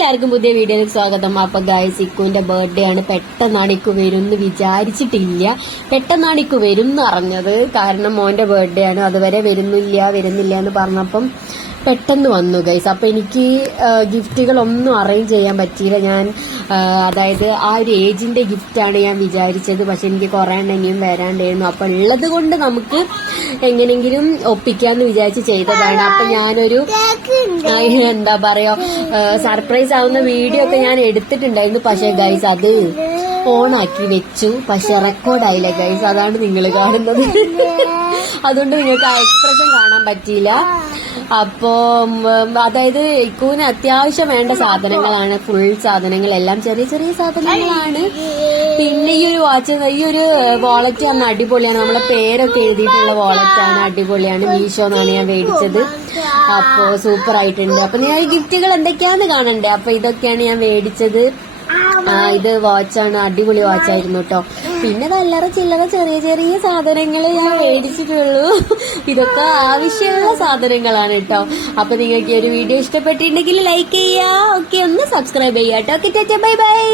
എല്ലാവർക്കും പുതിയ വീഡിയോയിലേക്ക് സ്വാഗതം. അപ്പൊ ഗൈസ്, ഇക്കുവിന്റെ ബർത്ത്ഡേ ആണ്. പെട്ടെന്നാണ് ഇക്കു വരും എന്ന് വിചാരിച്ചിട്ടില്ല. പെട്ടെന്നാണ് ഇക്കു വരും എന്ന് അറിഞ്ഞത്. കാരണം മോന്റെ ബർത്ത്ഡേ ആണ്. അതുവരെ വരുന്നില്ല എന്ന് പറഞ്ഞപ്പം പെട്ടെന്ന് വന്നു ഗൈസ്. അപ്പൊ എനിക്ക് ഗിഫ്റ്റുകളൊന്നും അറേഞ്ച് ചെയ്യാൻ പറ്റിയില്ല. ഞാൻ അതായത് ആ ഒരു ഏജിന്റെ ഗിഫ്റ്റാണ് ഞാൻ വിചാരിച്ചത്. പക്ഷെ എനിക്ക് കുറെ എണ്ണം ഇനിയും വരാണ്ടായിരുന്നു. അപ്പൊ ഉള്ളത് കൊണ്ട് നമുക്ക് എങ്ങനെങ്കിലും ഒപ്പിക്കാന്ന് വിചാരിച്ച് ചെയ്തതാണ്. അപ്പൊ ഞാനൊരു എന്താ പറയാ സർപ്രൈസ് ആവുന്ന വീഡിയോ ഒക്കെ ഞാൻ എടുത്തിട്ടുണ്ടായിരുന്നു. പക്ഷെ ഗൈസ് അത് ഓണാക്കി വെച്ചു. പക്ഷെ റെക്കോർഡായില്ല ഗൈസ്. അതാണ് നിങ്ങൾ കാണുന്നത്. അതുകൊണ്ട് നിങ്ങൾക്ക് ആ എക്സ്പ്രഷൻ കാണാൻ പറ്റിയില്ല. അപ്പോ അതായത് ഇക്കുവിന് അത്യാവശ്യം വേണ്ട സാധനങ്ങളാണ്. ഫുൾ സാധനങ്ങളെല്ലാം ചെറിയ ചെറിയ സാധനങ്ങളാണ്. പിന്നെ ഈ ഒരു വാച്ച്, ഈ ഒരു വാളറ്റ് ആണ് അടിപൊളിയാണ്. നമ്മളെ പേരൊക്കെ എഴുതിയിട്ടുള്ള വാളറ്റ് ആണ്. അടിപൊളിയാണ്. മീഷോ എന്നാണ് ഞാൻ മേടിച്ചത്. അപ്പോ സൂപ്പർ ആയിട്ടുണ്ട്. അപ്പൊ ഞാൻ ഗിഫ്റ്റുകൾ എന്തൊക്കെയാന്ന് കാണണ്ടേ. അപ്പൊ ഇതൊക്കെയാണ് ഞാൻ മേടിച്ചത്. ഇത് വാച്ചാണ്. അടിപൊളി വാച്ചായിരുന്നു കേട്ടോ. പിന്നെ അല്ലറ ചില്ലറ ചെറിയ ചെറിയ സാധനങ്ങൾ ഞാൻ മേടിച്ചിട്ടുള്ളൂ. ഇതൊക്കെ ആവശ്യമുള്ള സാധനങ്ങളാണ് കേട്ടോ. അപ്പൊ നിങ്ങൾക്ക് ഈ ഒരു വീഡിയോ ഇഷ്ടപ്പെട്ടിട്ടുണ്ടെങ്കിൽ ലൈക്ക് ചെയ്യാ. ഓക്കെ, ഒന്ന് സബ്സ്ക്രൈബ് ചെയ്യാട്ടോ. Okay, bye by.